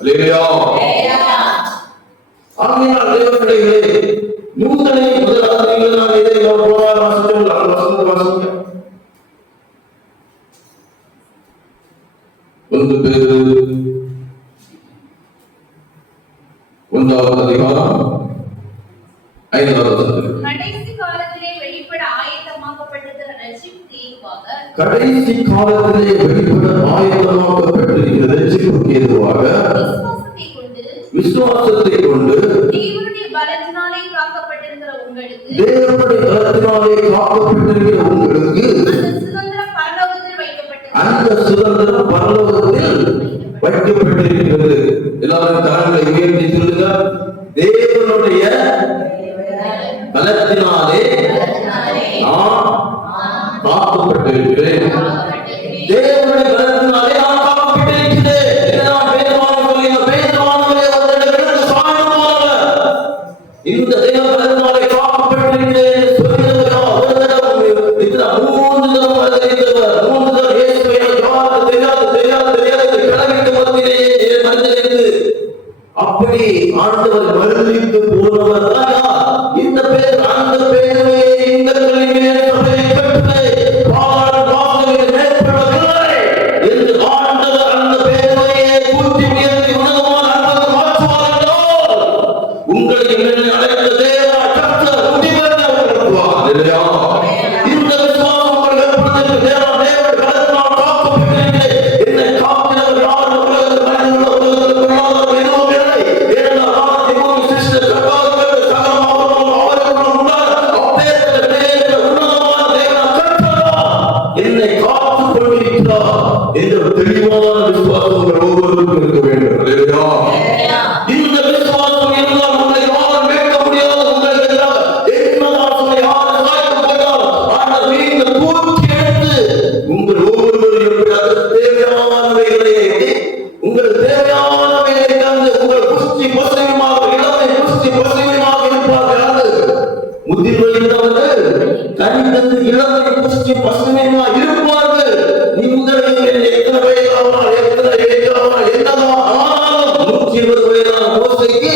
அல்லேலூயா. ஆகையால் தேவனுடைய நூதனை முதலாவது நீங்கள் நான் இதை போராட வாசித்தோம். வசனம் வாசிக்க 1 பேதுரு 1வது அதிகாரம் 5வது வசனம். கடைசி காலத்திலே வெளிப்பட ஆயத்தமாக்கப்பட்டிருக்கிற ரட்சிப்புக்கு ஏதுவாக விசுவாசத்தை கொண்டு தேவனுடைய பலத்தினாலே காக்கப்பட்டிருக்கிற உங்களுக்கு அந்த சுதந்திரம் பரலோகத்தில் வைக்கப்பட்டிருக்கிறது. எல்லாரும் கரங்களை உயர்த்தி சொல்லுங்க. தேவனுடைய பலத்தினாலே நான் காக்கப்பட்டிருக்கிறேன். தேவனுடைய பலத்தினாலே நான் காக்கப்பட்டிருக்கிறேன். இந்த தேவ பலத்தினாலே காக்கப்பட்டிருக்கிறேன் சொல்லுகிறா. ஒரு தடவை இந்த 3 தடவை அறிந்தவர் 3 தடவை இயேசுவை தெரியாது கடவுளுக்கு மத்தியிலே மனிதனுக்கு அப்படி ஆண்டவர் மறுதலித்து போனவர் தான் இந்த பேர். அந்த பேரை இந்த கல்வியை சபையை பெற்று பால் வாசலில் மேற்படவில்லை என்று ஆண்டவர் அந்த பேரையே கூட்டி உயர்த்தி உணர்வான் அன்பது மாற்றுவார்கள். உங்களை என்னை அழைத்த தேவா கர்த்தர் முடிவென்ன உணர்த்துவார். இல்லையா? இந்த விசுவாசம் உங்கள் எப்பொழுது தேவா தேவன் பலத்தினால் காக்கப்பட்டிருக்கிறேன். என்னை காக்கிறவர் யார்? உலகத்தில் மனிதர்கள் உலகத்தில் எதுவும் இல்லை. ஏனென்றால் நான் எவ்வளவு சிருஷ்ட கர்த்தாவுக்கு சகலமாகவும் அவருக்குள் உண்டான அப்பேற்பட்ட பேரிட்ட உன்னதமான தேவன் கர்த்தர் என்னை காத்துக் கொண்டிருக்கிறார் என்ற தெளிவான விசுவாசம் உங்கள் ஒவ்வொருவருக்கும் இருக்க வேண்டும். இல்லையா? இந்த விசுவாசம் இருந்தால் உங்களை யாரும் மீட்க முடியாது. உங்களுக்கு எதிராக என்னதான் யாரும் சாய்க்க போனால் ஆனால் நீங்கள் தூக்கி எடுத்து உங்கள் ஒவ்வொருவரையும் அதற்கு தேவையானவைகளை உங்களுக்கு தேவையானவைகளை தந்து உங்கள் புஷ்டி பசுமையாக இளமை புஷ்டி பசுமையாக இருப்பார்கள். முதிர்வை இருந்தவர்கள் கனி தந்து இளமை புஷ்டி பசுமையாக இருப்பார்கள். நீ முதலில் எத்தனை வயதானால் என்னதான் ஆனாலும் 120 வயதான மோசேக்கு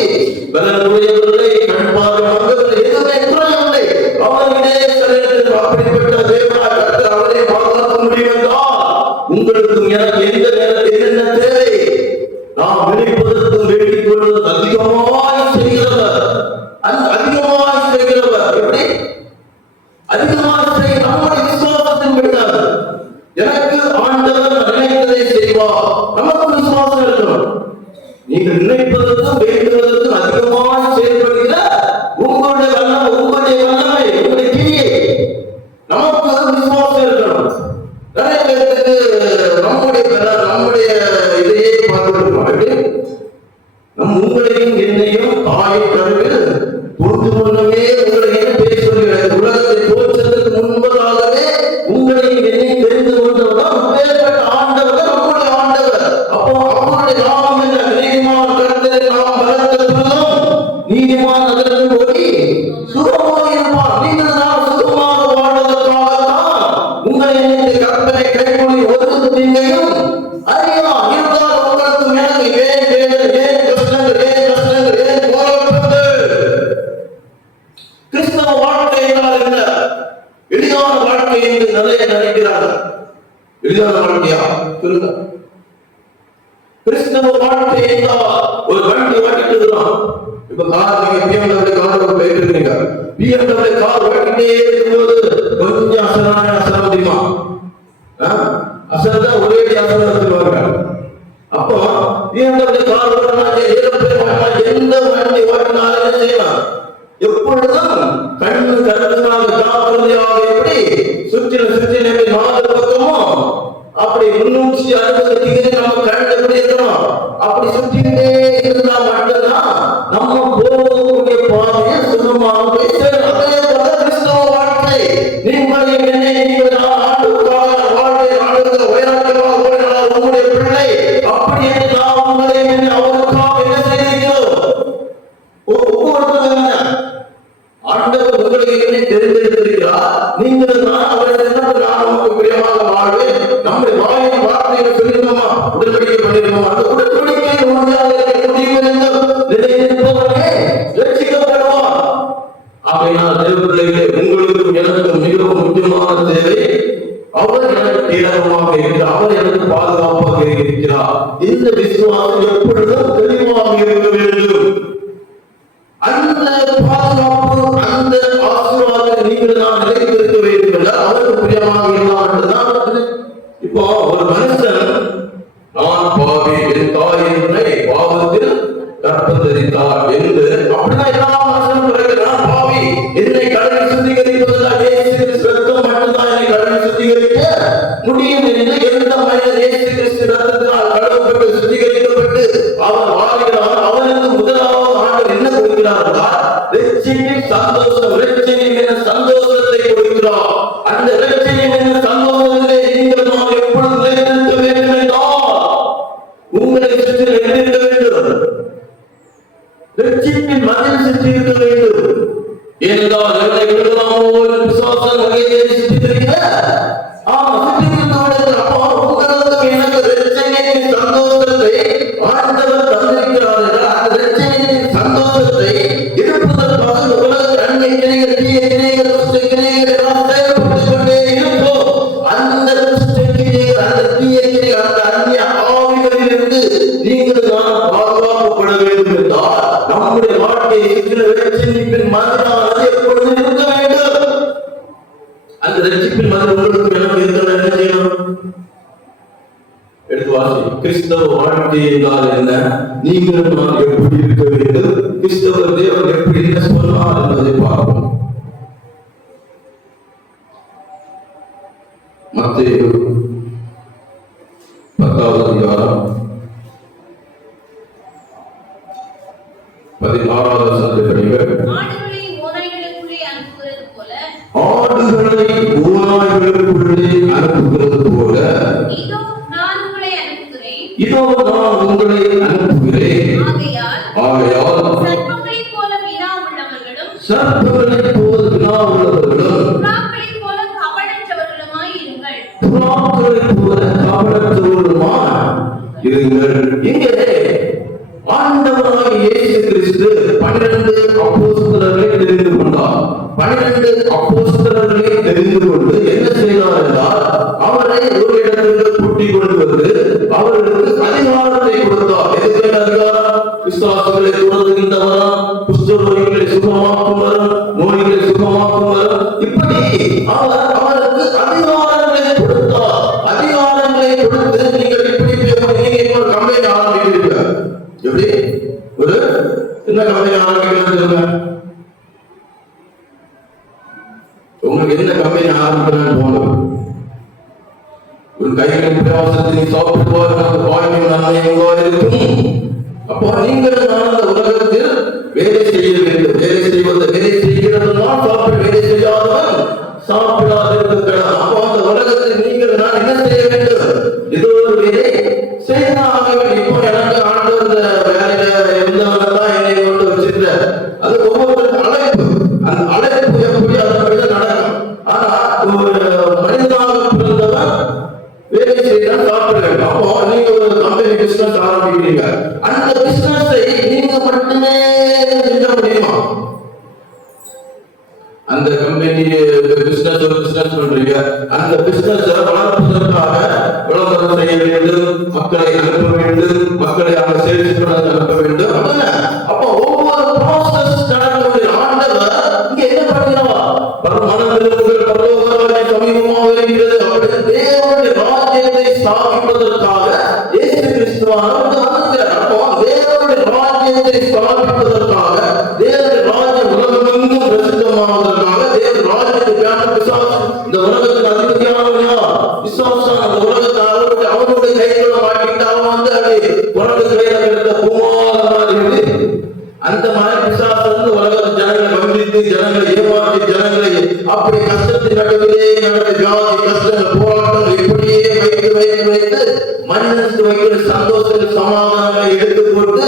பலன் உடையவர்களை கண் பார்வை மங்கவில்லை, எதுவுமே குறையவில்லை. அவர்களே சரீரத்தில் அப்படிப்பட்ட தேவனாய் கர்த்தர் அவரை பாதுகாக்க முடியும் என்றால் உங்களுக்கும் எனக்கு எந்த நேரத்தில் என்ன தேவை நாம் நினைப்பதற்கும் வேண்டிக் கொள்வதற்கு அதிகமாய் செய்கிறவர். அதிகமாய் செய்கிறவர் எப்படி? அதிகமாய் செய்ய நம்முடைய விசுவாசத்தின் விட்டார். எனக்கு ஆண்டவர் நினைத்ததை செய்வார். நமக்கு விசுவாசம் இருக்கணும். நீங்கள் நினைப்பதற்கும் வேண்டுவதற்கும் அதிகமாக செயல்படுகிற உங்களுடைய வல்லமை உங்களுடைய கிரியை நமக்கு விசுவாசம் இருக்கணும். நிறைய பேருக்கு நம்முடைய இதையே பார்த்துருக்கோம். உங்களையும் என்னையும் தாய் கருவில் பொறுத்து கொண்டவே உங்களை என்ன பேச சொல்லுகிறது. உலகத்தை தோற்றத்துக்கு முன்பதாகவே உங்களையும் என்னையும் தெரிந்து கொண்டவர் அப்பேற்பட்ட ஆண்டவர் நம்முடைய ஆண்டவர். அப்போ அவருடைய நாமம் என்ன? நீதிமான் கர்த்தரை நாம் பலத்ததும் நீதிமான் அதற்கு ஓடி சுகமாக இருப்பார். நீங்கள் நான் சுகமாக வாழ்வதற்காகத்தான் உங்களை என்னை கர்த்தரை கைகொள்ளி ஒரு தீங்கையும் அறியா இருந்தால் உங்களுக்கு எனக்கு ஏன் கஷ்டங்கள் ஏன் போராட்டங்கள். கிறிஸ்தவ வாழ்க்கை என்றால் என்ன? எளிதான வாழ்க்கை என்று நிறைய நினைக்கிறார்கள். எளிதான வாழ்க்கையா சொல்லுங்க. கிறிஸ்தவ வாழ்க்கை என்றால் ஒரு வண்டி ஓட்டிட்டு இருக்கிறோம். இப்ப கார் நீங்க BMW கார் போயிட்டு இருக்கீங்க. BMW கார் ஓட்டிட்டே இருக்கும்போது கொஞ்சம் அசரம் தெரியுமா? அசல் தான் ஒரே அசரம் சொல்லுவாங்க. அப்போ BMW கார் ஓட்டினா எந்த வண்டி ஓட்டினாலும் என்ன செய்யலாம்? எப்பொழுதும் கண்ணு கண்ணுமாக ஜாக்கிரதையாக எப்படி சுற்றின நாலு பக்கமும் அப்படி 360 டிகிரி நம்ம கண் எப்படி இருக்கணும்? அப்படி சுற்றிக்கிட்டே இருந்தா மட்டும்தான் நம்ம போகக்கூடிய பாதையை சுகமாக போய் சேரும். அதே போல கிறிஸ்தவ வாழ்க்கை நீங்களையும் என்னையும் ஆண்டுக்காக வாழ்க்கை ஆண்டுக்கு வைராக்கியமாக ஓடினால் உங்களுடைய பிள்ளை அப்படி என்று நாம் உங்களையும் என்ன அவருக்காக என்ன செய்கிறோம்? ஒவ்வொருத்தரும் ஆண்டவர் உங்களுக்கு என்னை தெரிந்திருக்கிறார். நீங்கள் நான் அவரை நான் நமக்கு பிரியமாக வாழ்வேன். நம்முடைய வாயின் வார்த்தையை சொல்லிருந்தோமா? உடன்படிக்கை பண்ணிருந்தோமா? வேண்டும். அந்த உடன்படிக்கை உறுதியாக இருக்க முடியும் என்று நிலைநிற்பவனே ரட்சிக்கப்படுவான். ஆகையினால் தேவ பிள்ளைகளே, உங்களுக்கும் எனக்கும் மிகவும் முக்கியமான தேவை, அவர் எனக்கு கேடகமாக இருக்கிறார், அவர் எனக்கு பாதுகாப்பாக இருக்கிறார். இந்த விசுவாசம் எப்பொழுதும் தெளிவாக இருக்க வேண்டும். அந்த பாதுகாப்பு, அந்த ஆசீர்வாதத்தை நீங்கள் நான் நிலைத்திருக்க வேண்டும் என்றால் அவருக்கு பிரியமாக இருந்தால் மட்டும்தான். இப்போ ஒரு மனுஷன், நான் பாவி, என் தாய் என்னை பாவத்தில் கற்பந்தரித்தார் என்று அப்படிதான் எல்லா மனுஷனும் நான் பாவி, என்னை கடலில் சுத்திகரிப்பதுதான் இயேசு கிறிஸ்து ரத்தம் மட்டும்தான் என்னை கடலில் சுத்திகரிக்க முடியும் என்று எந்த மனிதன் இயேசு கிறிஸ்து ரத்தத்தினால் கழுவப்பட்டு சுத்திகரிக்கப்பட்டு அவன் வாழ்கிறான், அவனுக்கு முதலாவது ஆண்டவர் என்ன கொடுக்கிறார் என்றால் ரட்சிப்பின் சந்தோஷம், ரட்சிப்பின் என்ற சந்தோஷத்தை கொடுக்கிறார். அந்த ரட்சிப்பின் என்ற சந்தோஷத்திலே நீங்கள் நாம் எப்பொழுது நிலைத்திருக்க வேண்டும் என்றால் உங்களை சுற்றி நிலைத்திருக்க வேண்டும். ரட்சிப்பின் மதில் சுற்றி இருக்க வேண்டும். ஏனென்றால் என்னை விடுதலாமோ விசுவாசம் வகை தேடி சுற்றி தெரிகிற உங்களுக்கு எனக்கு ரட்சிப்பின் சந்தோஷத்தை ஆண்டவர் தந்திருக்கிறார் என்றால் அந்த ரட்சிப்பின் சந்தோஷத்தை இருப்பதற்காக உலக நன்மை கிளைகள், தீய கிளைகள், துஷ்ட கிளைகள் எல்லாம் செயல்பட்டுக் கொண்டே இருக்கும். அந்த துஷ்ட கிளைகள், அந்த தீய கிளைகள், அந்த அந்நிய ஆவிகளிலிருந்து நீங்கள் நான் பாதுகாக்கப்பட வேண்டும் என்றால் நம்முடைய வாழ்க்கையை ரட்சிப்பின் மதிலானது எப்பொழுதும் இருக்க வேண்டும். அந்த ரட்சிப்பின் மதில் உங்களுக்கு எனக்கு இருக்கிற என்ன செய்யணும்? எடுத்து வாசி. கிறிஸ்தவ வாழ்க்கை என்றால் என்ன? நீங்கள் நான் எப்படி இருக்க வேண்டும்? கிறிஸ்தவ தேவன் எப்படி என்ன சொன்னார் என்பதை பார்ப்போம். மத்தேயு 10வது அதிகாரம் 16வது வசனத்தை படிங்க. ஆடுகளை ஓநாய்களுக்குள்ளே அனுப்புகிறது போல, ஆடுகளை ஓநாய்களுக்குள்ளே அனுப்புகிறது போல, இதோ நான் உங்களை அனுப்புகிறேன். இதோ நான் உங்களை அனுப்புகிறேன். ஆகையால் சர்ப்பங்களைப் போல வினா உள்ளவர்களும், சர்ப்பங்களைப் போல வினா உள்ளவர்களும், புறாக்களைப் போல கபடற்றவர்களுமாய் இருங்கள். புறாக்களைப் போல கபடற்றவர்களுமாய் இருங்கள். இங்கே ஆண்டவராகிய இயேசு கிறிஸ்து 12 அப்போஸ்தலர்களை தெரிந்து கொண்டார். 12 அப்போஸ்தலர்களை தெரிந்து கொண்டு என்ன செய்தார் என்றால் அவரை ஒரு இடத்திற்கு கூட்டிக் கொண்டு வந்து அவர்களுக்கு அதிகாரத்தை கொடுத்தார். எதுக்கு அதிகாரம்? விசுவாசிகளை துறந்துகின்றவரும், குஷ்டரோகிகளை சுகமாக்குவரும், நோய்களை சுகமாக்குவரும், இப்படி அவர் அவருக்கு அதிகாரங்களை கொடுத்தார். அதிகாரங்களை கொடுத்து நீங்கள் இப்படி நீங்க ஒரு கம்பெனி ஆரம்பிக்கிறீர்கள். எப்படி ஒரு என்ன கம்பெனி ஆரம்பிக்கிறது? உங்களுக்கு என்ன கம்பெனி ஆரம்பிக்கிறான்னு போகணும். ஒரு கைகளின் பிரவாசத்தை நீ சாப்பிட்டு வாழ்க்கை நன்மை எங்கோ இருக்கும். அப்போ நீங்கள் நான் அந்த உலகத்தில் வேலை செய்ய வேண்டும். வேலை செய்கிறதுனால் சாப்பிட, வேலை செய்யாதவன் சாப்பிடாதிருக்கிறான். அப்போ அந்த உலகத்தில் நீங்கள் நான் என்ன செய்ய வேண்டும்? ஏதோ ஒரு வேலை செய்தாக வேண்டும். இப்போ எனக்கு ஆண்டவர் வேலையில இருந்தவங்கதான் என்னை கொண்டு வச்சிருந்த அது ஒவ்வொருத்தருக்கும் அழைப்பு. அந்த அழைப்பு எப்படி அதன்படிதான் நடக்கும். ஆனா ஒரு மனிதனாக பிறந்தவன் வேலை செய்தால் சாப்பிட வேண்டும். அப்போ நீங்க ஒரு கம்பெனி பிசினஸ் ஆரம்பிக்கிறீங்க. அந்த பிசினஸை நீங்க மட்டுமே செஞ்ச முடியுமா? அந்த கம்பெனி பிசினஸ் பண்றீங்க. அந்த பிசினஸ் வளர்ப்பதற்காக விளம்பரம் செய்ய வேண்டும், மக்களை அனுப்ப வேண்டும், மக்களை அங்க சேல்ஸ் பண்ண அனுப்ப வேண்டும். அப்போ ஒவ்வொரு ப்ராசஸ் நடக்கக்கூடிய ஆண்டவர் இங்க என்ன பண்ணுகிறார்? மனதில் பரலோகராஜ்யம் சமீபமாக இருக்கிறது. அப்படி தேவனுடைய ராஜ்யத்தை ஸ்தாபிப்பதற்காக இயேசு கிறிஸ்துவானவர் வந்தார். அப்போ தேவனுடைய ராஜ்யத்தை ஸ்தாபிப்பதற்காக, தேவனுடைய ராஜ்யம் உலகமெங்கும் பிரசித்தமாவதற்காக, தேவ ராஜ்யத்துக்கான விசுவாசம் இந்த உலகத்துக்கு அதிபதியானவன் யார்? விசுவாசம். அந்த உலகத்தை அவனுடைய கைகளை மாட்டிட்டு அவன் வந்து அப்படி உலக கையில கிடைத்த பூமாதமாக இருந்து அந்த மாதிரி விசுவாசம் உலக ஜனங்களை வஞ்சித்து, ஜனங்களை ஏமாற்றி, ஜனங்களை அப்படி கஷ்டத்தின் நடுவிலே நடந்த வியாதி, கஷ்டங்கள், போராட்டங்கள் இப்படியே வைத்து மனிதனுக்கு வைக்கிற சந்தோஷங்கள், சமாதானங்களை எடுத்துக் கொண்டு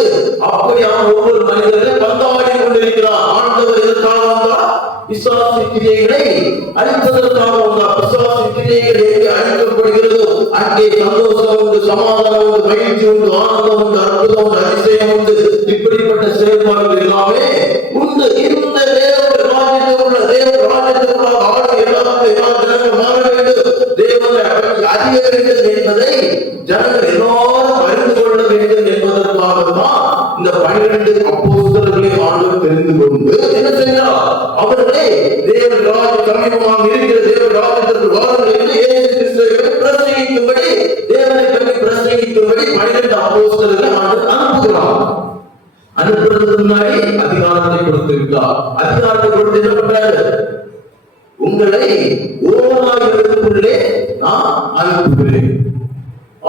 அப்படி அவன் ஒவ்வொரு மனிதர்களை பந்தாடி கொண்டிருக்கிறான். ஆண்டவர் எதற்காக வந்தார்? விசுவாச கிரியைகளை அழிப்பதற்காக வந்தார். விசுவாச கிரியைகள் எங்கே அழிக்கப்படுகிறதோ அங்கே சந்தோஷம் உண்டு, சமாதானம் உண்டு, மகிழ்ச்சி உண்டு, ஆனந்தம் உண்டு, அற்புதம் உண்டு, அதிசயம் உண்டு. இப்படிப்பட்ட செயல்பாடுகள் எல்லாமே உண்டு. இந்த தேவனுடைய ராஜ்யத்துக்குள்ள ஆடு எல்லாரும் எல்லா ஜனங்கள் மாற வேண்டும், தேவனை அறிய வேண்டும் என்பதை ஜனங்கள் எல்லாரும் அறிந்து கொள்ள வேண்டும் என்பதற்காகத்தான் இந்த 12 அப்போஸ்தலர்களை ஆண்டவர் தெரிந்து கொண்டு என்ன செய்கிறார்? அவர்களை தேவன் ராஜ்யம் சமீபமாக இருக்கிற தேவன் ராஜ்யத்திற்கு வாருங்கள் என்று இயேசு கிறிஸ்துவை பிரசங்கிக்கும்படி, தேவனை பற்றி பிரசங்கிக்கும்படி 12 அப்போஸ்தலர்களை ஆண்டவர் அனுப்புகிறார். அனுப்புறதுக்கு முன்னாடி அதிகாரத்தை கொடுத்திருக்கிறார். அதிகாரத்தை கொடுத்து என்ன பண்றாரு? உங்களை ஓநாய்களுக்குள்ளே நான் அனுப்புகிறேன்.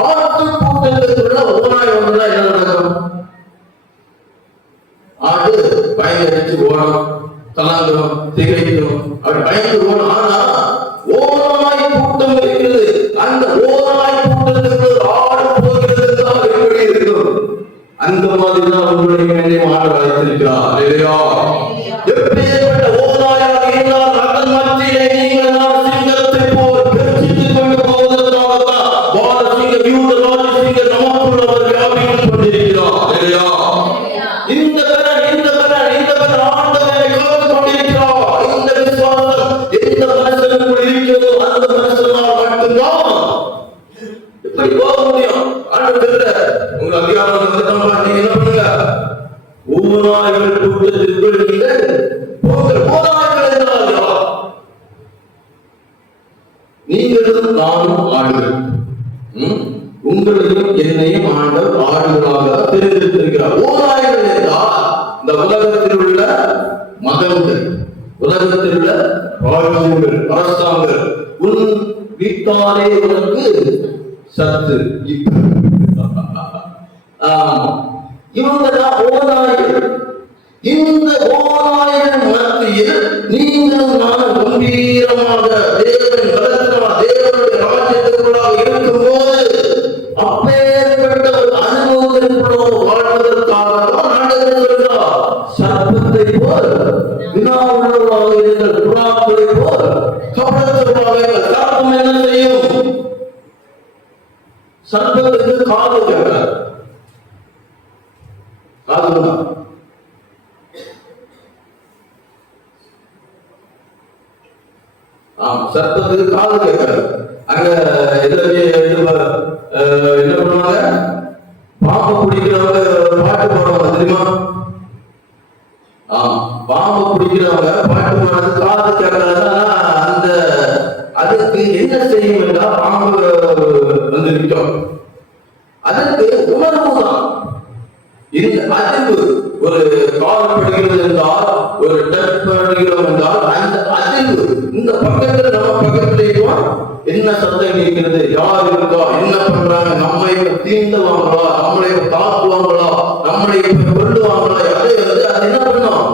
ஆட்டு கூட்டத்துக்குள்ள ஓநாய் வந்தா என்ன நடக்கும்? ஆடு பயங்கரிச்சு ஓடும், கலாங்கம், திகைக்கும், அப்படி பயந்து ஓடும். ஆனா ஓநாய் கூட்டம் இருக்கிறது. அந்த ஓநாய் கூட்டத்துக்கு ஆடு போகிறது எப்படி இருக்கும்? அந்த மாதிரி தான் உங்களுடைய மேலே ஆண்டவர் அழைத்திருக்கிறார். இல்லையா? எப்பேற்பட்ட ஓநாயாக இருந்தால் அதன் மத்தியிலே நீங்கள் நான் சிங்கத்தை போல் கர்ஜித்துக் கொண்டு போவதற்காகத்தான் பாலசிங்க யூத ராஜசிங்க நமக்குள் அவர் வியாபித்துக் கொண்டிருக்கிறார். இல்லையா? இந்த ஆண்டவரை காத்துக் கொண்டிருக்கிறார். இந்த விசுவாசம் எந்த மனுஷனுக்குள் இருக்கிறதோ அந்த மனுஷனால் மட்டும்தான் இப்படி போக முடியும். ஆண்டவர் உங்க அதிகாரம் நீங்க என்ன பண்ணுங்க? ஓநாய்கள் கூட்டத்திற்குள் நீங்கள் போங்கள். ஓநாய்கள் என்றால் யார்? நீங்களும் நானும் ஆடுகள். உங்களையும் என்னையும் ஆண்டவர் ஆடுகளாக தெரிந்திருக்கிறார். ஓநாய்கள் என்றால் இந்த உலகத்தில் உள்ள மதங்கள், உலகத்தில் உள்ள ராஜ்யங்கள், அரசாங்கங்கள், உன் வீட்டாரே உனக்கு சத்து. இவங்கதான் ஓநாய்கள். இந்த ஓநாய்கள் மத்தியில் நீங்களும் நானும் கம்பீரமாக தேவன் பலத்தினால் தேவனுடைய ராஜ்யத்துக்குள்ளாக இருக்கும்போது அப்பேற்பட்ட ஒரு அனுபவத்திற்குள்ளாக வாழ்வதற்காக ஆண்டவர் சொல்கிறார், சர்ப்பத்தை போல் வினா உள்ளவர்களாக இருங்கள், புறாக்களை போல் கபடத்தவர்களாக இருங்கள். சர்ப்பம் என்ன செய்யும்? சர்ப்பத்துக்கு காது கேட்காது. சர்ப்பத்துக்கு காது கேட்காது. அங்க என்ன பண்ணுவாங்க? பாம்பு பிடிக்கிறவங்க பாட்டு பாடுவாங்க தெரியுமா? பாம்பு பிடிக்கிறவங்க பாட்டு பாடுறது காது கேட்கறதா? அந்த அதுக்கு என்ன செய்யும் என்றால் பாம்பு வந்து நிற்கும். அதற்கு உணர்வு தான். இந்த அதிர்வு ஒரு கால் படுகிறது என்றால், ஒரு டச் படுகிறோம் என்றால் அந்த அதிர்வு இந்த பக்கத்துல நம்ம பக்கத்திலேயும் என்ன சத்தம் கேட்கிறது, யார் இருக்கா, என்ன பண்றாங்க, நம்மளை தீண்டுவாங்களா, நம்மளை தாக்குவாங்களா, நம்மளை கொல்லுவாங்களா, அதை வந்து அது என்ன பண்ணும்?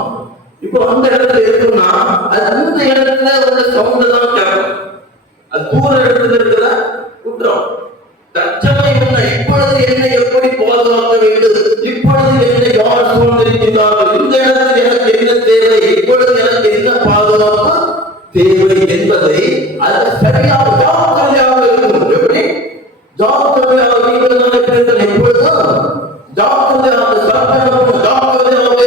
இப்போ அந்த இடத்துல இருக்குன்னா அது இந்த இடத்துல உள்ள சவுண்ட் தான் கேட்கும். அது தூர இடத்துல இருக்கிற குற்றம். தற்சமயம் என்ன, இப்பொழுது என்னை எப்படி பாதுகாக்க வேண்டும், இப்பொழுது என்னை யார் சூழ்ந்திருக்கிறார்கள், இந்த இடத்தில் எனக்கு என்ன தேவை, இப்பொழுது எனக்கு என்ன பாதுகாப்பு தேவை என்பதை அது சரியாக ஜாக்கிரதையாக இருக்கும். எப்படி ஜாக்கிரதையாக நீங்கள் நினைப்பீர்கள்? எப்பொழுதும் ஜாக்கிரதையாக சட்டமும் ஜாக்கிரதையாக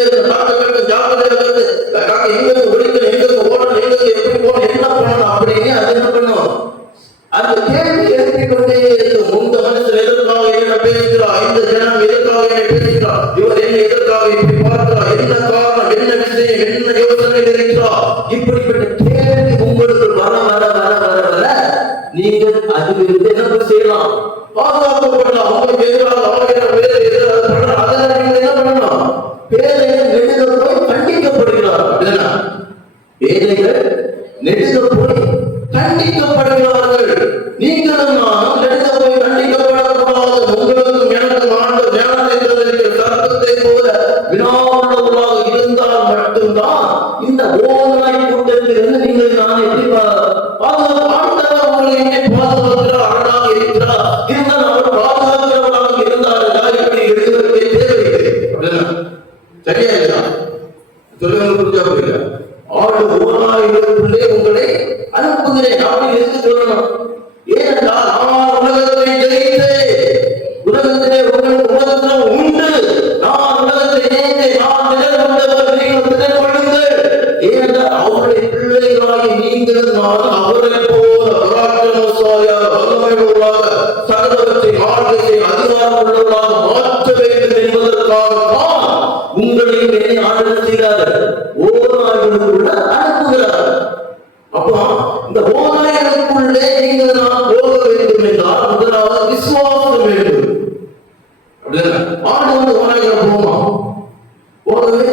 ஜாக்கிரதையாக எங்களுக்கு ஒழிக்கணும், எங்களுக்கு ஓடணும், எங்களுக்கு எப்படி போகணும், என்ன பண்ணணும் அப்படின்னு அது என்ன பண்ணும்? அந்த கேள்வி எழுப்பிக் கொண்டே இருக்கும். உங்க மனசுல எதற்காக என்ன பேசுகிறார், இந்த ஜனம் எதற்காக என்ன பேசுகிறார், இவர் என்ன எதற்காக இப்படி பார்க்கிறார், என்ன காரணம், என்ன விஷயம், என்ன யோசனை இருக்கிறார், இப்படிப்பட்ட கேள்வி உங்களுக்கு வர வர வர வர வர நீங்கள் அதிலிருந்து என்ன செய்யலாம்? பாதுகாக்கப்படலாம். உங்களுக்கு எதிராக ஆயிரம் பேர் எதிராக பண்ணலாம். அதனால நீங்க என்ன பண்ணணும்? பேதைகள் நெடுக போய் கண்டிக்கப்படுகிறார். பேதைகள் நெடுக போய் கண்டிக்கப்படுகிறார்கள். நீங்களும் நானும் நெடுக போய் கண்டிக்கப்படக்கூடாது. உங்களுக்கும் எனக்கும் ஆண்டு ஞானத்தை தந்திருக்கிற சர்ப்பத்தை போல வினாவுள்ளவர்களாக இருந்தால் மட்டும்தான் இந்த ஓநாய் கூட்டத்திலிருந்து நீங்கள் நான் எப்படி பாதுகாப்பு உங்களை எப்படி பாதுகாக்கிறார், அழகாக இருக்கிறார். இருந்தால் அவர் பாதுகாக்கிறவர்களாக இருந்தார்கள். இப்படி எழுதுவதே தேவையில்லை. சரியா இல்லையா? சொல்லுங்க, புரிஞ்சா புரியல? ஆடு ஓநாய்களுக்குள்ளே உங்களை அனுப்புகிறேன் அப்படின்னு எதுக்கு சொல்லணும்? ஏனென்றால் நான் உலகத்தை ஜெயித்தேன், இடத்தில் என்னை ஆண்டவர் செய்கிறார், ஓநாய்களுக்குள்ள அனுப்புகிறார். அப்போ இந்த ஓநாய்களுக்குள்ளே நீங்கள் நான் போக வேண்டும் என்றால் முதலாவது விசுவாசம் வேண்டும். அப்படின்னா ஆண்டு ஓநாய்களை போகுமா? போகவே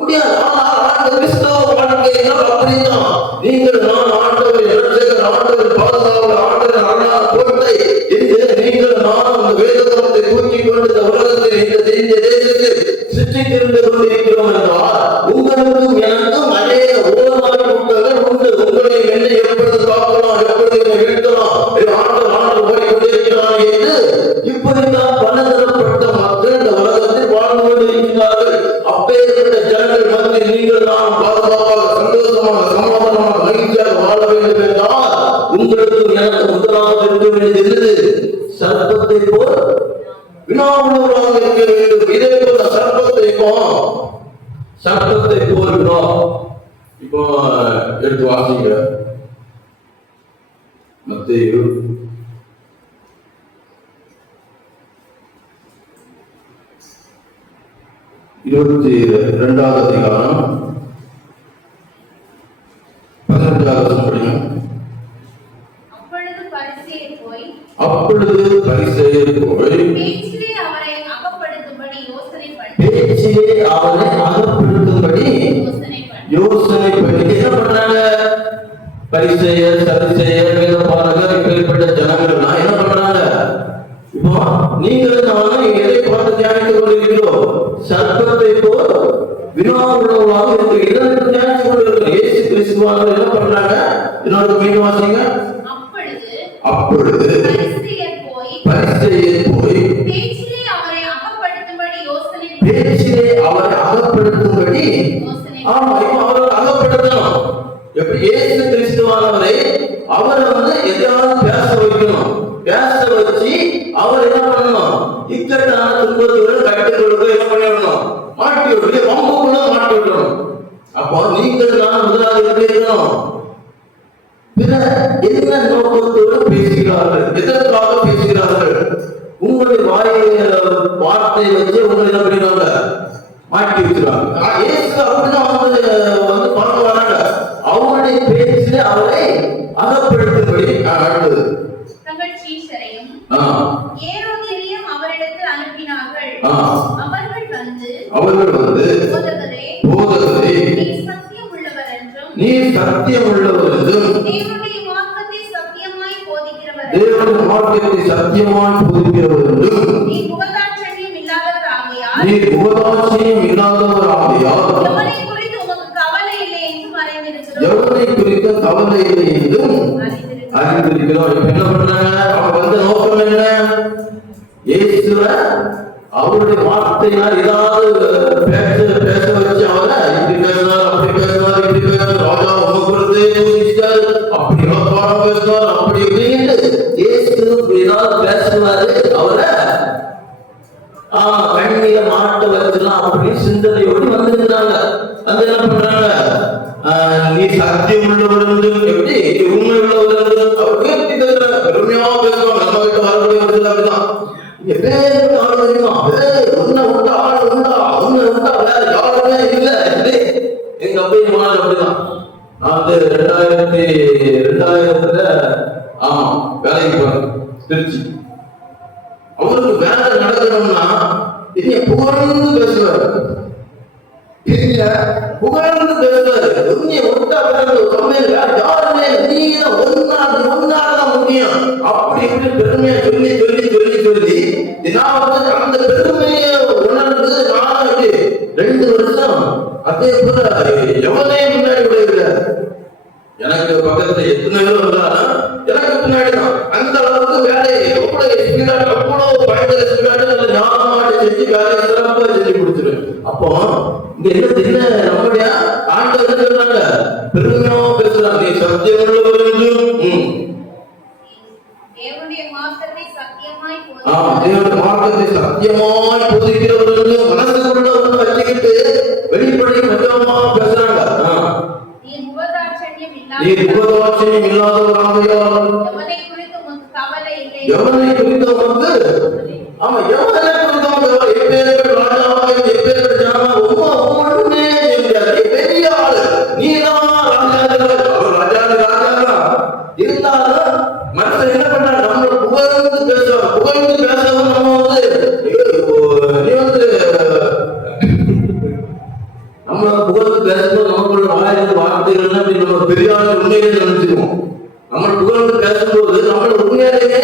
முடியாது. ஆனால் கிறிஸ்தவ வாழ்க்கையினால் அப்படித்தான். நீங்கள் நான் ஆண்டவர் இரட்சகர், ஆண்டவர் பாதுகாவலர், ஆண்டவர் அரணார் கோட்டை என்று நீங்கள் நான் அந்த வேதத்தை தூக்கி கொண்டு இந்த உலகத்தில் இந்த தேசத்தில் சிற்றித்திருந்து கொண்டிருக்கிறோம் என்றால் உங்களுக்கும் எனக்கும் அநேக ஓநாய் கூட்டங்கள் உண்டு. உங்களை என்னை எப்பொழுது பார்க்கலாம், எப்பொழுது என்னை வீழ்த்தலாம், ஆண்டவர் ஆண்டவர் ஓடிக்கொண்டிருக்கிறார் என்று இப்படித்தான் பலதரப்பட்ட மக்கள் இந்த உலகத்தில் வாழ்ந்து கொண்டிருக்கிறார்கள். அப்பேற்பட்ட ஜனங்கள் மத்தியில் நீங்கள் நான் பாதுகாப்பாக, சந்தோஷமாக, சமாதானமாக, மகிழ்ச்சியாக வாழ வேண்டும் என்றால் உங்களுக்கும் எனக்கு முதலாவது இருக்க வேண்டியது சர்ப்பத்தை போல் வினாவுள்ளவராக இருக்க வேண்டும். இதே போல சர்ப்பத்தை போல் வினா. இப்போ எடுத்து வாசிங்க மத்தேயு 22வது அதிகாரம் 15வது வசனம் படிங்க. அப்பொழுது பரிசேயர் போய் பேச்சிலே அவரை அகப்படுத்தும்படி யோசனை பண்ணி என்ன பண்றாங்க? பரிசேயர், சதுசேயர், வேதபாரகர் இப்படிப்பட்ட ஜனங்கள்லாம் என்ன பண்றாங்க? இப்போ நீங்கள் நானும் எதை பார்த்து தியானித்துக் கொண்டிருக்கிறோம்? சர்ப்பத்தை போல் வினாவுள்ளவர்களாக இருக்கிற தியானித்துக் கொண்டிருக்கிறோம். இயேசு கிறிஸ்துவானவர் என்ன பண்றாங்க? இன்னொரு மீண்டும் வாசிங்க. அப்பொழுது பரிசேயர் போய் பேச்சிலே அவரை அகப்படுத்தும்படி ஆமா, இப்போ அவரை அகப்படுத்தணும். எப்படி? இயேசு கிறிஸ்துவானவரை அவரை எதையாவது பேச வைக்கணும். பேச வச்சு அவர் என்ன பண்ணணும்? இக்கட்டான துன்பத்துடன் கட்டுகளுக்கு என்ன பண்ணிடணும்? மாட்டி விட்டு வம்புக்குள்ள மாட்டி விடணும். அப்போ நீங்கள் நான் முதலாவது எப்படி இருக்கணும்? பிற என்ன நோக்கத்தோடு பேசுகிறார்கள், எதற்காக பேசுகிறார்கள்? உங்களுடைய வார்த்தை வச்சு உங்களை என்ன பண்ணிடுவாங்க? மாட்டி வச்சுருவாங்க. அப்படிதான் பார்க்க வராங்க. அவருடைய பேச்சு அவரை அகப்படுத்தும்படி அடுத்தது தங்கள் சீஷரையும் ஏரோதியரையும் அவரிடத்தில் அனுப்பினார்கள். அவர்கள் வந்து போதகரே, நீர் சத்தியம் உள்ளவர் என்றும் தேவனுடைய மார்க்கத்தை சத்தியமாய் போதிக்கிறவர் என்றும் நீர் முகதாட்சண்யம் இல்லாதவர் ஆகையால் எவனை குறித்து உமக்கு கவலை இல்லை என்றும் அறிந்திருக்கிறோம். என்ன பண்றாங்க? அவங்க வந்த நோக்கம் என்ன? இயேசுவ அவருடைய வார்த்தையினால் ஏதாவது பேச வச்சு அவரை இப்படி பேசினார், அப்படி பேசினார், இப்படி பேசினார், ராஜா உமக்குறதே தூசிட்டார், அப்படி பாடம் பேசினார், அப்படி இப்படின்னு இயேசு ஏதாவது பேசுவாரு. அவரை கண்ணில மாட்ட வச்சுலாம் அப்படின்னு சிந்தனையோடு வந்துருந்தாங்க. வந்து என்ன பண்றாங்க? நீ சத்தியம் உள்ளவர், எப்படி உண்மை உள்ளவர், அவர் பெருமையா பேசுவாங்க. நம்ம கிட்ட வரக்கூடிய அப்படிதான் உன்னை விட்டா ஆள் உண்டா, உன்னை விட்டா வேற யாருமே இல்லை. எங்க அப்பைய மாநாடு அப்படிதான். நான் 2000 ஆமா வேலைக்கு போறேன் திருச்சி. அவருக்கு வேலை நடக்கணும்னா புகழ்ந்து பேசுவார், புகழ்ந்து பேசுவாரு. உண்மையை விட்டா யாருமே நீதான் ஒன்னாதான் முக்கியம் அப்படி இப்படி பெருமையா சொல்லி சொல்லி சொல்லி சொல்லி நான் அந்த பெருமையை உணர்ந்து நான் 2 வருஷம் அதே போல எவனே முன்னாடி விடையில எனக்கு பக்கத்துல எத்தனை பேர் வந்தாலும் எனக்கு பின்னாடிதான். அந்த அளவுக்கு வேலையை எவ்வளவு ஸ்பீடாக, எவ்வளவு பயங்கர ஸ்பீடாக ஞாபகமாட்டு செஞ்சு வேலையை சிறப்பா செஞ்சு கொடுத்துருவேன். அப்போ இங்க என்ன நம்முடைய ஆண்டவர் சொல்றாங்க, பெருமையா பேசுறாங்க. நீ சத்தியம் உள்ளவர் என்றும் தேவனுடைய மார்க்கத்தை சத்தியமாய் போதிக்கிறவர் என்றும் மனசுக்குள்ள வச்சுக்கிட்டு வெளிப்படை மஞ்சமா பேசுறாங்க. நீ முகதாட்சண்யம் இல்லாதவராகையால் எவனை குறித்து உமக்கு கவலை இல்லை. எவனை குறித்து உமக்கு எப்பேற்பட்ட ராஜாவாக எப்பேற்பட்ட ஜனமாக பெரிய ஆள் உண்மையிலே நினைச்சுக்குவோம். நம்ம புகழ்ந்து பேசும்போது நம்ம உண்மையாலேயே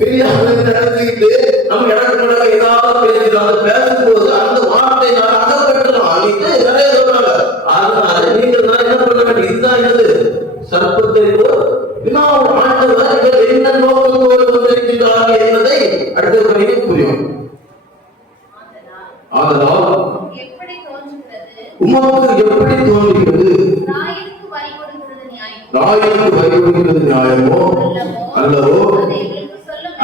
பெரிய ஆள் நினைச்சுக்கிட்டு நம்ம இடக்கு முன்னாடி ஏதாவது பேசிக்கலாம். அதை பேசும்போது அந்த வார்த்தை நான் அகப்பட்டுலாம் அழித்து நிறைய சொல்றாங்க. அதனால நீங்கள் நான் என்ன பண்ண வேண்டிய இதுதான் என்னது சர்ப்பத்தை ஆண்டவர் என்ன நோக்கத்தோடு வந்திருக்கிறார்கள் என்பதை அடுத்த வரைக்கும் புரியும். ஆதலால் உமக்கு எப்படி தோன்றுகிறது? ராயனுக்கு வரி கொடுக்கிறது நியாயமோ அல்லவோ?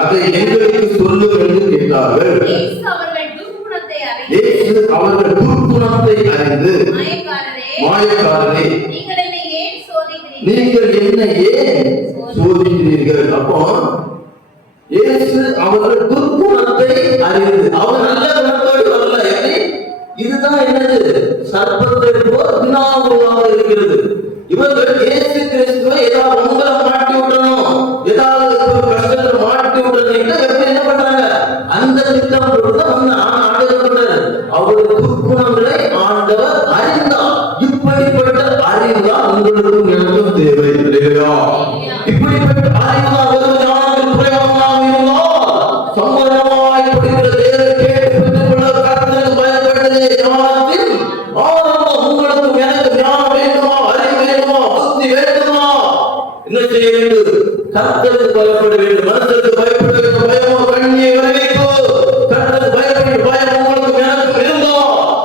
அதை எங்களுக்கு சொல்லும் என்று கேட்டார்கள். இயேசு அவர்கள் துர்க்குணத்தை அறிந்து, மாயக்காரரே, நீங்கள் என்னை ஏன் சோதிக்கிறீர்கள்? அப்போ இயேசு அவர்கள் துர்க்குணத்தை அறிந்து, அவர் நல்ல குணத்தோடு வரல. இதுதான் என்னது சர்ப்பத்தை போல் வினாவுவாக இருக்கிறது. இவர்கள் இயேசு கிறிஸ்துவை ஏதாவது உங்களை மாட்டி விடணும், ஏதாவது கஷ்டத்தை மாட்டி விடணும், எப்படி என்ன பண்றாங்க? அந்த திட்டம் வந்து ஆண்டவர் பண்றாரு. அவருடைய துர்க்குணங்களை ஆண்டவர் அறிந்தார். இப்படிப்பட்ட அறிவுதான் உங்களுக்கும் எனக்கும் தேவை இல்லையா? இப்படிப்பட்ட அறிவுதான் ஒரு ஞானத்தில் குறைவாக இருந்தால் சம்பளமாய் படிக்கிற தேவை கேட்டு பெற்றுக் கொள்ள கர்த்தருக்கு பயன்படுத்தலே ஞானத்தில் ஆரம்பம். உங்களுக்கு எனக்கு ஞானம் வேண்டுமா, அறிவு வேண்டுமா, புத்தி வேண்டுமா? என்ன செய்ய வேண்டும்? கர்த்தருக்கு பயப்பட வேண்டும். மனுஷருக்கு பயப்பட வேண்டும். பயமோ கண்ணியை விளைவிக்கோ. கர்த்தருக்கு பயப்பட பயம் உங்களுக்கு எனக்கு இருந்தா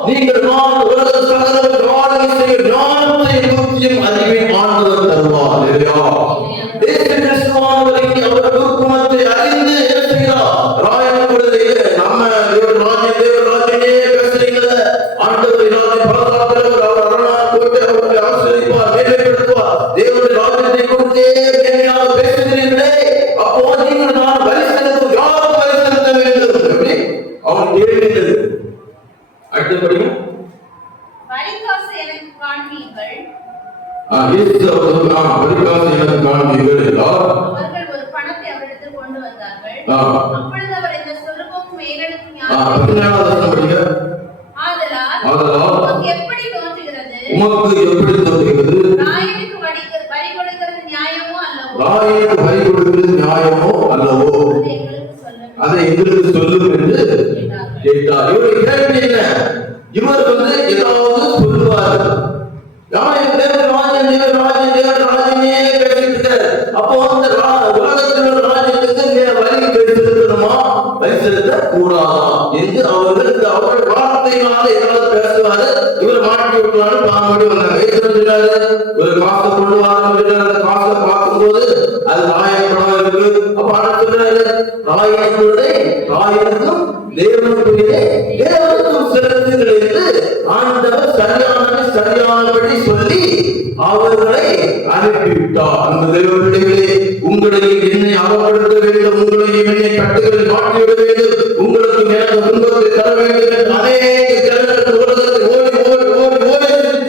நீங்கள் நான் உலக சகல வாழ்க்கை செய்ய ஞானத்தை புத்தியும் அறிவை ஆண்டவர் தருவார் இல்லையா? தேச கிறிஸ்துவானவரை அவர் துர்க்குணத்தை அறிந்து என்ன செய்கிறார்? ராயன் கொடுத்து நம்ம தேவராஜனே பேசுறீங்க. ஆண்டவர் ராஜன் பலதாக்கிறவர். அவர் அரணாக போட்டு அவர்களை ஆசிரியப்பார், மேன்மைப்படுத்துவார். தேவனுடைய ராஜ்யத்தை கொடுத்தே மேன்மையாக பேசுகிறீர்களே, அப்போ நீங்கள் நான் வரி செலுத்தும் யாரும் வரி செலுத்த வேண்டும். எப்படி அவன் கேள்விகள் அடுத்தபடியும் வரிகாசு எனக்கு காண்பீர்கள். அவர்கள் ஒரு பணத்தை அவரிடத்தில் கொண்டு வந்தார்கள். அப்பொழுது அவர் இந்த சொல்லுவோம் மேலனுக்கு ஞானம். ஆதலால் உமக்கு எப்படி தோன்றுகிறது? ராயனுக்கு வரி கொடுக்கிறது நியாயமோ அல்லவோ? ராயனுக்கு வரி கொடுக்கிறது நியாயமோ அல்லவோ? அதை எங்களுக்கு சொல்லும் என்று கேட்டார். இவருடைய கேள்வி என்ன? இவர் வந்து ஏதாவது சொல்லுவார். அப்போ அந்த உலகத்தில் ராஜ்யத்துக்கு வரி செலுத்தணுமா, வரி செலுத்த கூடாதா என்று அவர்கள் வார்த்தையினால ஏதாவது பேசுவாரு. இவர் மாட்டி விட்டுவாரு. பாம்படி வந்தாங்க. ஒரு காசை கொண்டு வர அந்த காசை பார்க்கும்போது அது ராயப்படம் இருக்கு. அப்ப சொல்றாரு ராயனுக்கும் தேவனுக்குரிய தேவனுக்கும் செலுத்துங்கள் என்று ஆண்டவர் சரியானபடி சொல்லி அவர்களை அனுப்பிவிட்டார். அந்த தேவ பிள்ளைகளே, உங்களையும் என்னை அகப்படுத்த வேண்டும், உங்களையும் என்னை கட்டுகளில் மாற்றிவிட வேண்டும், உங்களுக்கு எனக்கு துன்பத்தை தர வேண்டும் என்று அநேக ஜனங்கள் உலகத்தில் ஓடி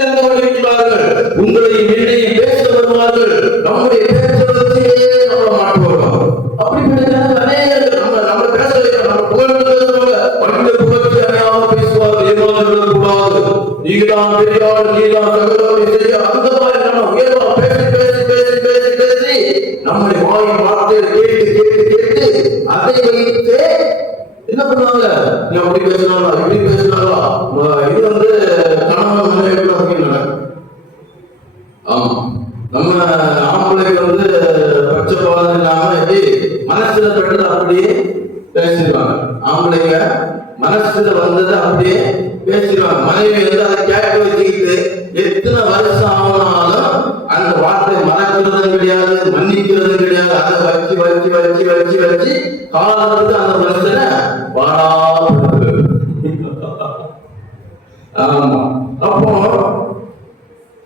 சென்று கொண்டிருக்கிறார்கள். உங்களையும் என்னையும் பேச வருவார்கள். நம்முடைய பேச்ச வச்சே நம்ம மாற்றுவோம். அப்படிப்பட்ட அநேகர்கள் நம்ம பேச வைக்கிறோம். நம்ம புகழ்ந்து பேசுவாங்க. மனித புகழ்ச்சி அணையாக பேசுவார்கள். ஏமாந்து கூடாது. நீதான் பெரியாள், நீதான் சகோதரி செய்ய அந்த மாதிரி நம்ம உயர்வா பேசி நம்முடைய வாயின் வார்த்தையை கேட்டு அதை வைத்து என்ன பண்ணுவாங்க? நீ அப்படி பேசினாங்களா, இப்படி பேசினாங்களா? இது வந்து கணவன் மனைவி அப்படின்னாங்க. ஆமா, நம்ம ஆம்பளைக்கு வந்து பட்சபாதம் இல்லாம மனசுல பட்டது அப்படியே பேசிடுவாங்க. ஆம்பளைங்க மனசுல வந்தது அப்படியே பேசிடுவாங்க. மனைவி வந்து அதை கேட்க வச்சுக்கிட்டு எத்தனை வருஷம் ஆனாலும் அந்த வார்த்தை மறக்கிறது கிடையாது, மன்னிக்கிறது கிடையாது. அதை வச்சு காலத்துக்கு அந்த மனுஷனை பாடாது. ஆமா, அப்போ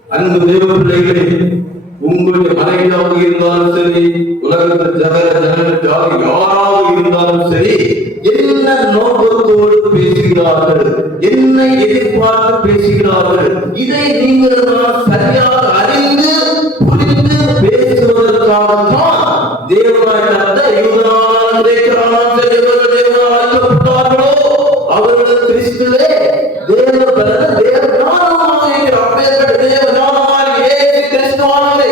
அன்பு தேவ பிள்ளைகளே, உங்களுடைய மனைவியாக இருந்தாலும் சரி, உலகத்தில் ஜனங்களுக்கு யாராக இருந்தாலும் சரி, என்ன நோக்கத்தோடு பேசுகிறார்கள், என்னை எதிர்பார்த்து பேசுகிறார்கள், இதை நீங்கள் சரியாக அறிந்து புரிந்து பேசுவதற்காகத்தான் தேவனாய் கர்த்த யூதனான கிரேக்கரான தேவனால் அழைக்கப்பட்டார்களோ அவர்கள் கிறிஸ்துவே தேவ ஞானமாக இருக்கிற அப்பேற்பட்ட தேவ ஞானமாக இயேசு கிறிஸ்துவானவரே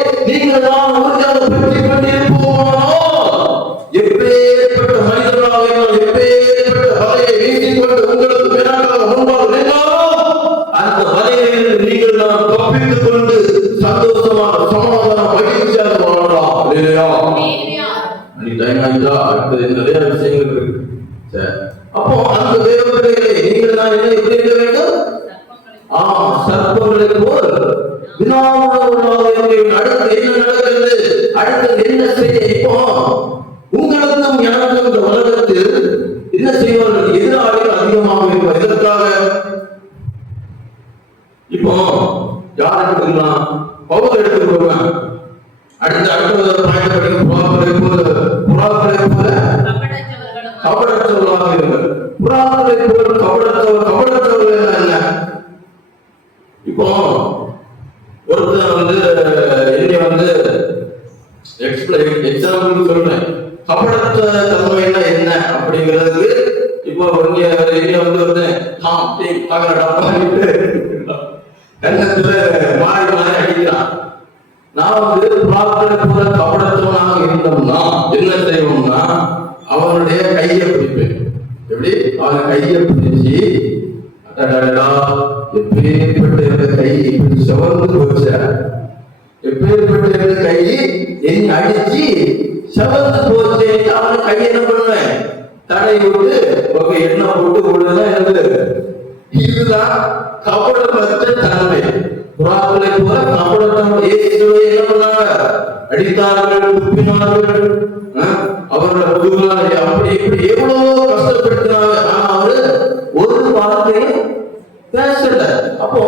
எப்படி இருக்க வேண்டும்? சர்ப்பங்களை போல் வினாவுள்ளவர்களாக இருக்க வேண்டும். அடுத்து என்ன நடக்கிறது? அடுத்து என்ன செய்ய? இப்போ உங்களுக்கும் எனக்கும் இந்த உலகத்தில் என்ன செய்வார்கள்? எதிராளிகள் அதிகமாக இருக்கும். எதற்காக? இப்போ யார் எடுத்துக்கலாம்? பவுல் எடுத்துக்கொள்வேன். அடுத்த பாயிண்ட் படிக்க புறாக்களை போல கபடற்றவர்களாக இருங்கள். புறாக்களை போல் கபடற்றவர்கள் என்ன? இப்போ ஒருத்தர் என்னை எக்ஸாம்பிள் சொல்றேன். கபடத்த தன்மைன்னா என்ன அப்படிங்கிறதுக்கு இப்போ கண்ணத்துல மாறி மாறி அடிக்கிறான். நான் புறாக்களை போல கபடத்தவனாக இருந்தோம்னா என்ன செய்வோம்னா அவனுடைய கையை பிடிப்பேன். எப்படி? அவன் கையை பிடிச்சி எப்பேற்பட்ட கை இப்படி செவந்து போச்ச, எப்பேற்பட்ட கை என் அடிச்சு செவந்து போச்சு. அவன் கை என்ன பண்ணுவேன்? தடை விட்டு எண்ணெய் போட்டு கொடுதான். இதுதான் கபடமற்ற தன்மை. புறாக்களை போல கபடத்தன்மை. இயேசுவை என்ன பண்ணாங்க? அடித்தார்கள், துப்பினார்கள், அவரோட முதுகுலால் அப்படி இப்படி எவ்வளவு கஷ்டப்படுத்தினாங்க. ஆனா அவரு ஒரு வார்த்தையும் பேசல. அப்போ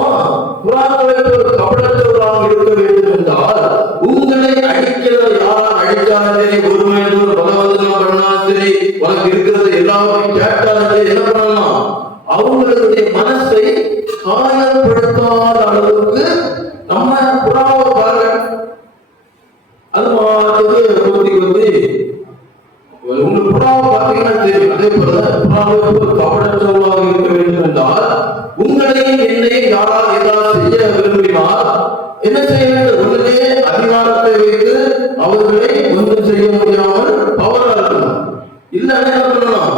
புறாக்களை போல கபடத்தவர்களாக இருக்க வேண்டும் என்றால் உங்களை அடிக்கிற யாரும் அடித்தாலும் சரி, ஒரு மனிதர் பலவந்தனம் பண்ணாலும் சரி, உனக்கு இருக்கிறது எல்லாத்தையும் கேட்டாலும் சரி, என்ன பண்ணலாம்? அவங்களுடைய மனசை காயப்படுத்தாத அளவுக்கு நம்ம புறாவை பாருங்க. அது மாதிரி உங்களுக்கு புறாவை பார்த்தீங்கன்னா தெரியும். அதே போல புறாவை கபடற்றவர்களாக இருக்க வேண்டும் என்றால் உங்களையும் என்னையும் யாரால் ஏதாவது செய்ய விரும்பினால் என்ன செய்ய வேண்டும்? உடனே அதிகாரத்தை வைத்து அவர்களை ஒன்றும் செய்ய முடியாமல் பவரா இருக்கணும். இல்லைன்னா என்ன பண்ணணும்?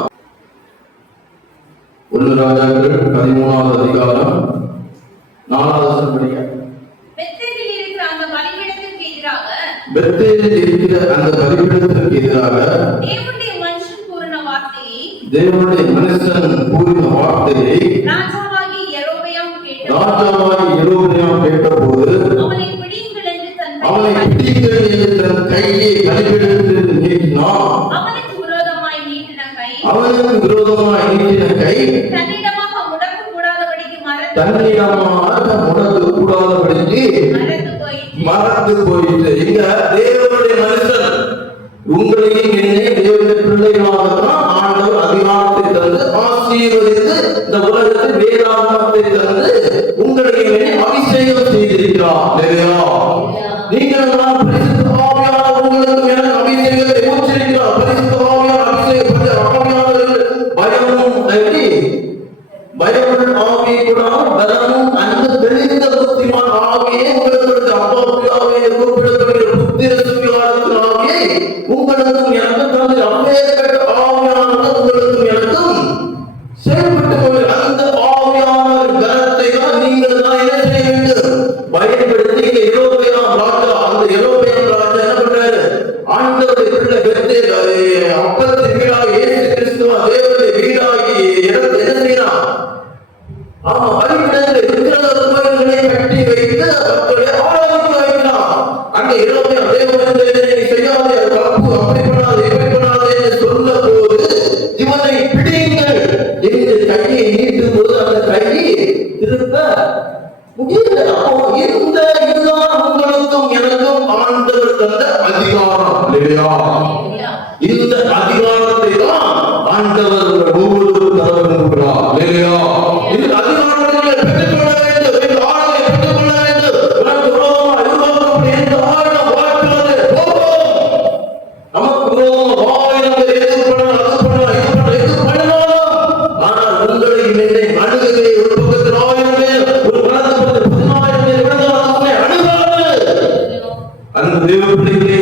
1 ராஜாக்கள் 13வது அதிகாரம் 4வது வசனம் படிங்க. பெத்தேலில் இருக்கிற அந்த பலிபீடத்திற்கு எதிராக தேவனுடைய மனுஷன் கூறின வார்த்தையை ராஜாவாகிய யெரொபெயாம் கேட்டபோது அவனை பிடியுங்கள் என்று தன் கையை பலிபீடத்திலிருந்து நீட்டினான். அவனுக்கு விரோதமாய் நீட்டின கை தன்னிடமாக முடக்க கூடாதபடிக்கு மறந்து போயிட்டு. இங்க தேவனுடைய மனுஷன் உங்களையும் என்னை தேவனுடைய பிள்ளைகளாகத்தான் ஆண்டவர் அதிகாரத்தை தந்து ஆசீர்வதித்து இந்த உலகத்தில் வேதாகமத்தை தந்து உங்களையும் என்னை அபிஷேகம் செய்திருக்கிறார். நீங்கள் பரிசுத்த ஆவியானவர் உங்களுக்கு எனக்கு அபிஷேகத்தை ஊற்றிருக்கிறார். பரிசுத்த ஆவியானவர் அபிஷேகப்பட்ட ஆவியானவர்கள் பயமுள்ள ஆவியை கூடாமல் பலமும் அந்த தெளிந்த புத்திமான ஆவியை உங்களுக்கு அப்பாவியாவை கூப்பிடப்படுகிற புத்திர சுவிகாரத்தின் ஆவியை உங்களுக்கும் எனக்கும் தந்து அப்பேற்பட்ட ஆவியானவர் உங்களுக்கும் எனக்கும் செயல்பட்டு கொண்டு அந்த ஆவியானவர் கனத்தை தான் நீங்கள் தான் என்ன செய்ய வேண்டும்? பயன்படுத்தி யெரொபெயாம் ராஜா, அந்த யெரொபெயாம் ராஜா என்ன பண்றாரு? ஆண்டவருடைய பிள்ளை பெத்தேல் அப்பத்தின் வீடாகி இயேசு கிறிஸ்துவ தேவனுடைய வீடாகி இடத்தை என்ன செய்யலாம்? பலிபீடத்தில் இருக்கிற கோயில்களை கட்டி வைத்து மக்களை ஆராய்ச்சி வைக்கலாம். அங்கே யெரொபெயாம் தேவனுடைய செய்யாதே, தப்பு, அப்படி பண்ணாதே, இப்படி பண்ணாதே என்று சொன்ன போது இவனை பிடியுங்கள் என்று கையை நீட்டும் போது அந்த கையை திரும்ப முடியல. அப்போ இதுதான் உங்களுக்கும் எனக்கும் ஆண்டவர் தந்த அதிகாரம் இல்லையா? இந்த அதிகாரத்தை தான் ஆண்டவர் ஒவ்வொரு தர விரும்புகிறார் இல்லையா? இந்த அதிகாரத்தை பெற்றுக்கொள்ள வேண்டும், இந்த ஆளுமை பெற்றுக்கொள்ள வேண்டும். உனக்கு விரோதமாக எதிர்பார்க்கும் எந்த ஆளும் வாழ்க்கிறது போகும். நமக்கு விரோதமாக வாயினங்கள் எது பண்ணலாம், எது பண்ணலாம். ஆனால் உங்களை என்னை அணுகவே ஒரு பக்கத்தில் 1000 பேர், ஒரு வலது பக்கத்தில் 10,000 பேர் விழுந்தாலும் அணுகாது. அந்த தேவ பிள்ளைகளே,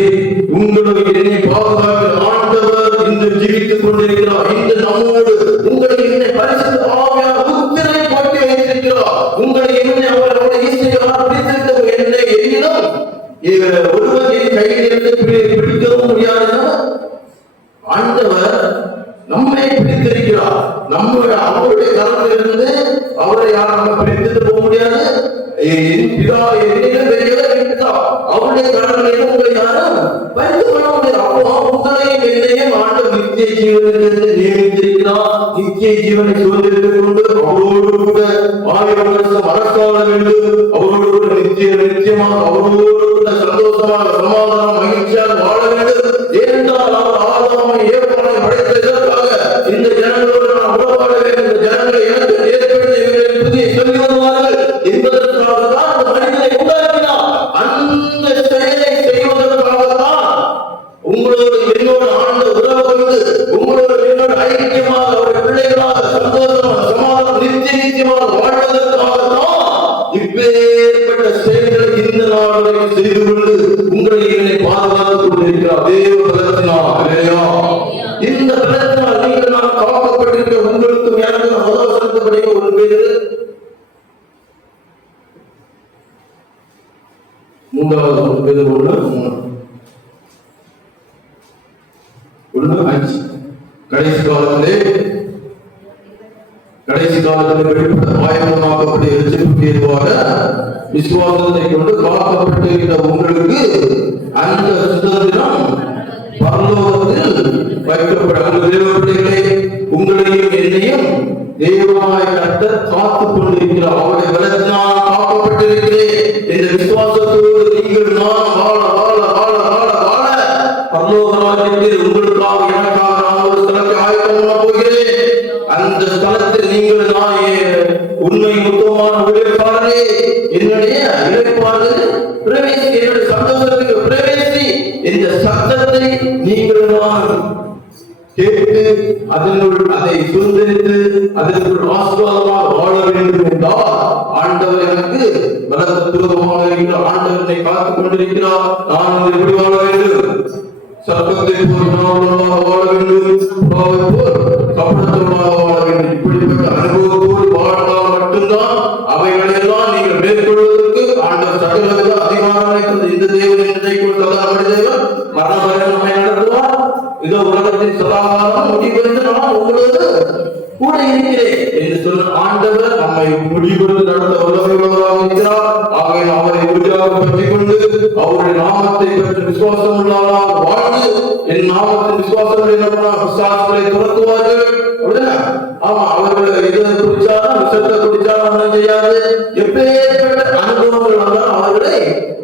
உங்களுக்கு என்னை பாதுகாக்க ஆண்டவர் இன்று ஜீவித்துக் கொண்டிருக்கிறார். இன்று நம்மோடு உங்களை என்னை பரிசுத்த ஆவியானவர் முத்திரை போட்டு வைத்திருக்கிறார். உங்களை என்னை அவரோட ஈஸ்வரர் பிடித்திருக்கிற என்னை எண்ணிலும் ஒருவர் என் கையிலிருந்து பிடிக்கவும் முடியாதுன்னா ஆண்டவர் நம்மை பிடித்திருக்கிறார். நம்முடைய அவருடைய கரத்தை இருந்து அவரை யாரும் நம்ம பிரித்துட்டு போக முடியாது. என் பிதா என்னிலும் பெரியவர் என் பிதா, அவருடைய கடமையிலும் உங்களை யாரும் வைத்துக் கொள்ள முடியாது. அப்போ உங்களையும் என்னையும் ஆண்டவர் நித்திய ஜீவனுக்கு நியமித்திருக்கிறார். நித்திய ஜீவனை சுதந்திரித்துக் கொண்டு அவரோடு கூட 1000 வருஷம் அரசாள வேண்டும். அவரோடு கூட நிச்சயமாக அவரோடு கூட சந்தோஷமாக சமாதானம் மகிழ்ச்சியாக வாழ வேண்டும். ஏனென்றால் அவர் ஆதாமை ஏவாளை படைத்ததற்காக இந்த ஜனங்களோடு நான் உறவாட வேண்டும், இந்த ஜனங்களை எனக்கு ஏற்படுத்த புதிய சொல்லி வருவார்கள் என்பதற்காக தான் அந்த மனிதனை உண்டாக்கினார். அந்த செயலை செய்வதற்காகத்தான் உங்களோடு என்னோடு ஆழ்ந்த உறவு கொண்டு உங்களோடு என்னோடு ஐக்கியமாக அவருடைய பிள்ளைகளாக சந்தோஷமாக சமாதானம் நிச்சயமாக வாழ்வதற்காகத்தான் இப்பேற்பட்ட செயல்களை இந்த நாள் வரை செய்து கொண்டு உங்களை என்னை பாதுகாத்துக் கொண்டிருக்கிறார். தேவ பலத்தினால் இந்த பலத்தினால் நீங்கள் நான் காக்கப்பட்டிருக்க உங்களுக்கும் எனக்கும் முதல் செலுத்தப்படுகிற ஒரு பேரு மூன்றாவது பேரு ஒண்ணு 5. கடைசி காலத்திலே வெளிப்பட்ட ஆயத்தமாக்கப்பட்ட எரிச்சலுக்கு ஏதுவாக விசுவாசத்தை கொண்டு காக்கப்பட்டிருக்கிற உங்களுக்கு அந்த சுதந்திரம் பரலோகத்தில் வைக்கப்படும். தேவப்பிள்ளைகளே, உங்களையும் என்னையும் தெய்வமாய் கர்த்தர் காத்துக் கொண்டிருக்கிறார். அவருடைய பலத்தினால் காக்கப்பட்டிருக்கிறேன் என்ற விசுவாசத்தோடு நீங்கள் நான் வாழ வாழ வாழ வாழ வாழ பரலோக ராஜ்யத்தில் உங்களுக்காக எனக்காக நான் ஒரு ஸ்தலத்தை ஆயத்தம் பண்ண போகிறேன். அந்த ஸ்தலத்தில் நீங்கள் நான் உண்மை முத்தமான ஊழியக்காரரே, என்னுடைய இளைப்பாறுதல் பிரவேசி, என்னுடைய சந்தோஷத்துக்கு பிரவேசி என்ற சத்தத்தை நீங்கள் நான் கேட்டு அதனுள் அதை சுதந்திரித்து அதனுள் ஆசீர்வாதமாக வாழ வேண்டும் என்றால் ஆண்டவர் எனக்கு பலத்துவமாக இருக்கிறார். ஆண்டவர் என்னை காத்துக் கொண்டிருக்கிறார். நான் எப்படி வாழ வேண்டும்? சர்ப்பத்தை போல் வாழ வேண்டும், போல் கப்படத்தோடாக வாழ வேண்டும். இப்படிப்பட்ட அனுபவத்தோடு வாழ்ந்தால் மட்டும்தான் அவைகளெல்லாம் நீங்கள் மேற்கொள்வதற்கு ஆண்டவர் சகலவித அதிகாரங்களை தந்த இந்த தேவன் என்னை கொண்டு தேவன் மரண நம்மை நடத்துவார். இதோ உலகத்தின் சதாகாலம் முடிவென்று நான் உங்களோடு கூட இருக்கிறேன் என்று சொன்ன ஆண்டவர் நம்மை முடிவென்று நடத்த வல்லமையுள்ளவராக இருக்கிறார். ஆகையால் அவரை உறுதியாக பற்றிக் கொண்டு அவருடைய நாமத்தை பற்றி விசுவாசம் உள்ளவராக வாழ்ந்து என் நாமத்தின் விசுவாசம் என்ன விசுவாசங்களை துரத்துவார்கள். ஆமா, அவர்கள் இதை குடிச்சாலும் விஷத்தை குடிச்சாலும் செய்யாது. எப்பேற்பட்ட அனுபவங்கள் வந்தால் அவர்களை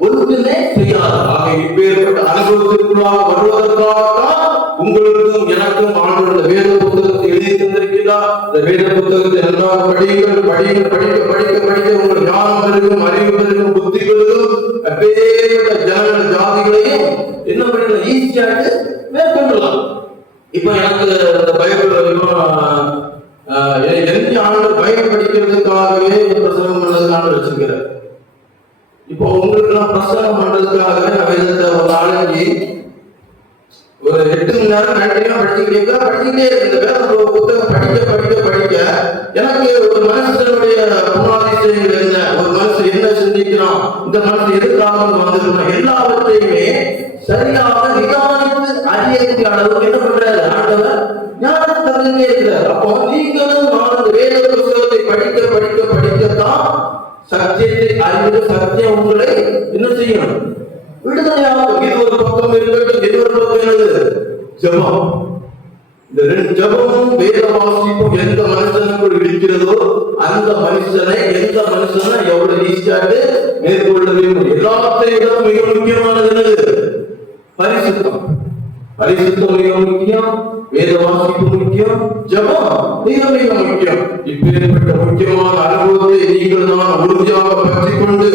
ஒன்றுமே செய்யாது. ஆக இப்பேற்பட்ட அனுபவத்திற்குள்ளாக வருவதற்காகத்தான் உங்களுக்கும் எனக்கும் ஆண்டவர் வேத புத்தகத்தை எழுதி தந்திருக்கிறார். இந்த வேத புத்தகத்தை நன்றாக படியுங்கள். படிக்க உங்கள் ஞானம் பெருகும், அறிவு பெருகும், புத்தி பெருகும். அப்பேற்பட்ட ஜனங்கள் ஜாதிகளையும் என்ன பண்ண ஈஸியாக மேற்கொள்ளலாம். இப்ப எனக்கு இந்த பைபிள் எந்த ஆண்டு பைபிள் படிக்கிறதுக்காகவே பிரசங்கம் பண்ணதுக்கான வச்சுக்கிறேன். இப்போ உங்களுக்கு எல்லாம் பிரசங்கம் பண்றதுக்காகவே நான் வேதத்தை ஒரு நாளைக்கு ஒரு 8 மணி நேரம் கண்டிப்பா படிச்சுக்கிட்டே இந்த வேத புத்தகம் படிக்க எனக்கு ஒரு மனுஷனுடைய குணாதிசயங்கள் என்ன, ஒரு மனுஷன் என்ன சிந்திக்கிறான், இந்த மனுஷன் எதுக்காக வந்திருக்கான், எல்லாவற்றையுமே சரியாக நிதானித்து அறியக்கூடிய அளவுக்கு என்ன பண்றாரு ஆண்டவர் ஞானம் தந்துட்டே இருக்கிறார். அப்போ நீங்களும் நான் வேத புத்தகத்தை படிக்கத்தான் சத்தியத்தை அறிந்து சத்தியம் உங்களை என்ன செய்யணும், விடுதலையாகும். இது ஒரு பக்கம் இருக்கட்டும், இது ஒரு பக்கம் என்னது ஜெபம். இந்த 2 ஜெபமும் வேத வாசிப்பும் எந்த மனுஷனுக்குள் இருக்கிறதோ அந்த மனுஷனை எவ்வளவு ஈஸியாக மேற்கொள்ளவே முடியும். எல்லாத்தையும் மிக முக்கியமானது என்னது? பரிசுத்தம். பரிசுத்தம் மிக முக்கியம், வேத வாசிப்பு முக்கியம், ஜெபம் மிக முக்கியம். இப்பேற்பட்ட முக்கியமான அனுபவத்தை நீங்கள் நான் உறுதியாக பற்றிக் கொண்டு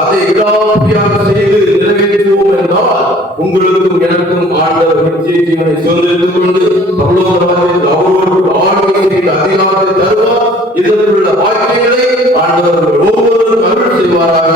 அதை விடாப்பியாக செய்து நிறைவேற்றுவோம் என்றால் உங்களுக்கும் எனக்கும் ஆண்டவர் நித்திய ஜீவனை சுதந்திரித்துக் கொண்டு பரலோகத்தில் அவரோடு ஆளுகை செய்த அதிகாரத்தை தருவார். இதற்குள்ள வாக்கியங்களை ஆண்டவர் ஒவ்வொருவரும் அருள் செய்வாராக.